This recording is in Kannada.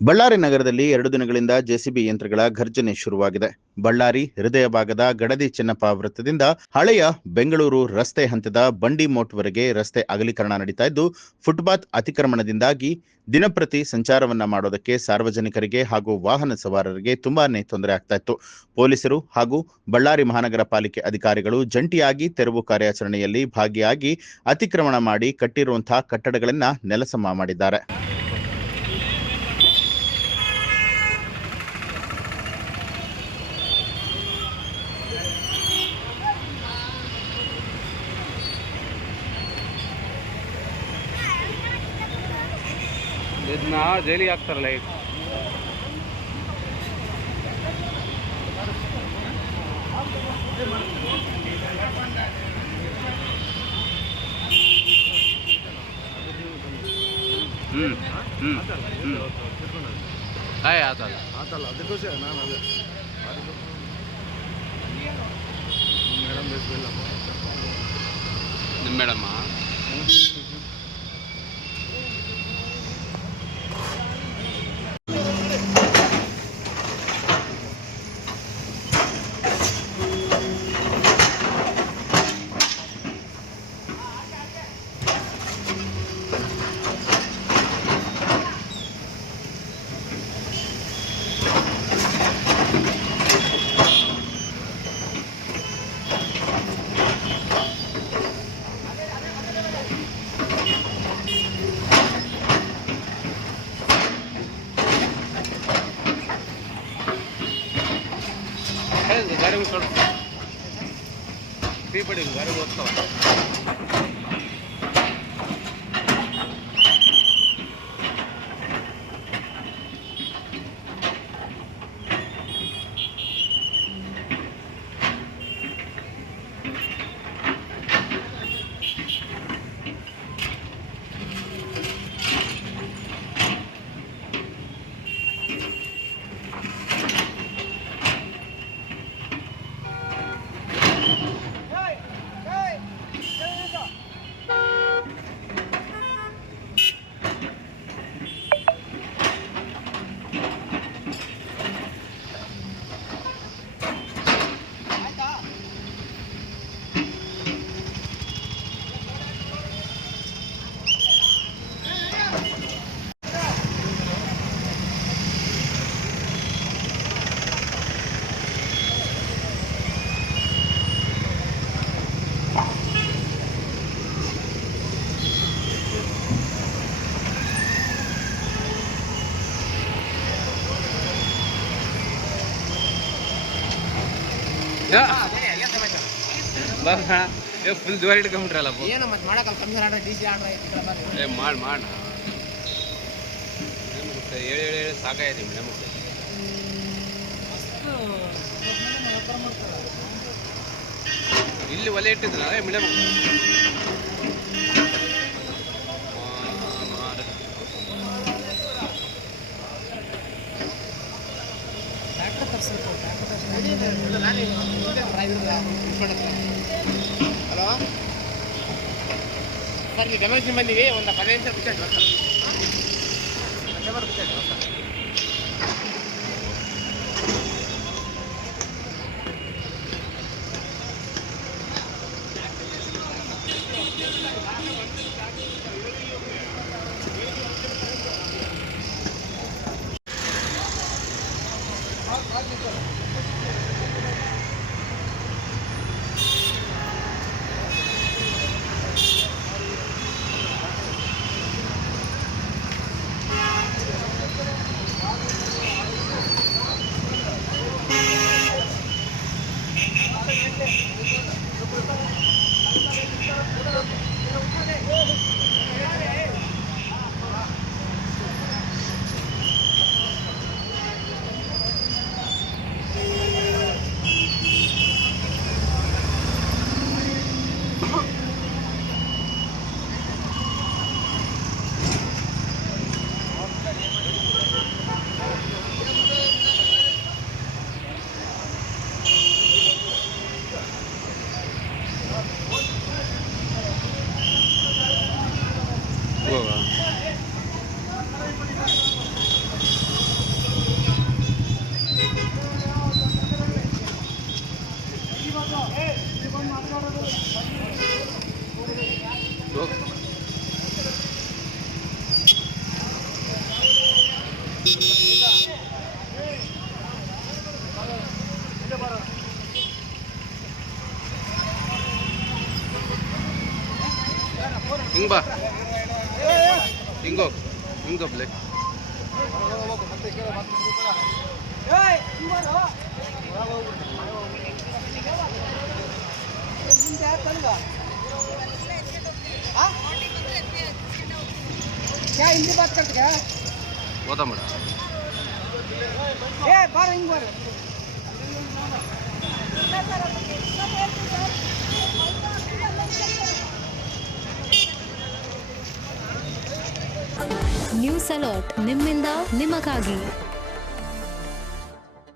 ಬಳ್ಳಾರಿ ನಗರದಲ್ಲಿ 2 ದಿನಗಳಿಂದ ಜೆಸಿಬಿ ಯಂತ್ರಗಳ ಘರ್ಜನೆ ಶುರುವಾಗಿದೆ. ಬಳ್ಳಾರಿ ಹೃದಯ ಭಾಗದ ಗಡದಿ ಚೆನ್ನಪ್ಪ ವೃತ್ತದಿಂದ ಹಳೆಯ ಬೆಂಗಳೂರು ರಸ್ತೆ ಹಂತದ ಬಂಡಿ ಮೋಟ್ವರೆಗೆ ರಸ್ತೆ ಅಗಲೀಕರಣ ನಡೀತಾ ಇದ್ದು, ಫುಟ್ಪಾತ್ ಅತಿಕ್ರಮಣದಿಂದಾಗಿ ದಿನಪ್ರತಿ ಸಂಚಾರವನ್ನ ಮಾಡೋದಕ್ಕೆ ಸಾರ್ವಜನಿಕರಿಗೆ ಹಾಗೂ ವಾಹನ ಸವಾರರಿಗೆ ತುಂಬಾನೇ ತೊಂದರೆ ಆಗ್ತಾ ಇತ್ತು. ಪೊಲೀಸರು ಹಾಗೂ ಬಳ್ಳಾರಿ ಮಹಾನಗರ ಪಾಲಿಕೆ ಅಧಿಕಾರಿಗಳು ಜಂಟಿಯಾಗಿ ತೆರವು ಕಾರ್ಯಾಚರಣೆಯಲ್ಲಿ ಭಾಗಿಯಾಗಿ ಅತಿಕ್ರಮಣ ಮಾಡಿ ಕಟ್ಟಿರುವಂತಹ ಕಟ್ಟಡಗಳನ್ನ ನೆಲಸಮ ಮಾಡಿದ್ದಾರೆ. ಇದನ್ನ ಜೈಲಿಗೆ ಹಾಕ್ತಾರಲ್ಲ ಈಗ. ಆತಲ್ಲ ಅದಕ್ಕೋಸ್ಕರ ನಾನು ಅದೇ ಮೇಡಮ್ ನಿಮ್ಮ ಮೇಡಮ್ಮ गाड़ी में छोड़ पी पड़ी गाड़ी में होता ಫುಲ್ ಜೋರ್ ಇಟ್ಕೊಂಡ್ಬಿಟ್ರಲ್ಲ ಏನು ಮತ್ತೆ ಮಾಡಕ್ಕಲ್ಲ ಕಮ್ಮಿ ಆರ್ಡರ್ ಡಿ ಸಿ ಆರ್ಡರ್ ಐತಿ ಮಾಡಿ ಹೇಳಿ ಸಾಕಾಯ್ತು ಮೇಡಮ್. ಇಲ್ಲಿ ಒಲೆ ಇಟ್ಟಿದ್ರಲ್ಲ ಮೇಡಮ್. ಹಲೋ ಸರ್, ನೀವು ಗಮನಿಸಿ ಬಂದೀವಿ. ಒಂದು 15 ನಿಮಿಷ ಬಿಟ್ಟು ಹಿಂಗ್ ಬಾ ಹಿಂಗೋ ಹಿಂಗೊಬ್ಲೆ क्या हिंदी बात करते क्या ಹೋದ ಮೇಡ ए बार हिंग बार ನ್ಯೂಸ್ ಅಲರ್ಟ್ ನಿಮ್ಮಿಂದ ನಿಮಗಾಗಿ.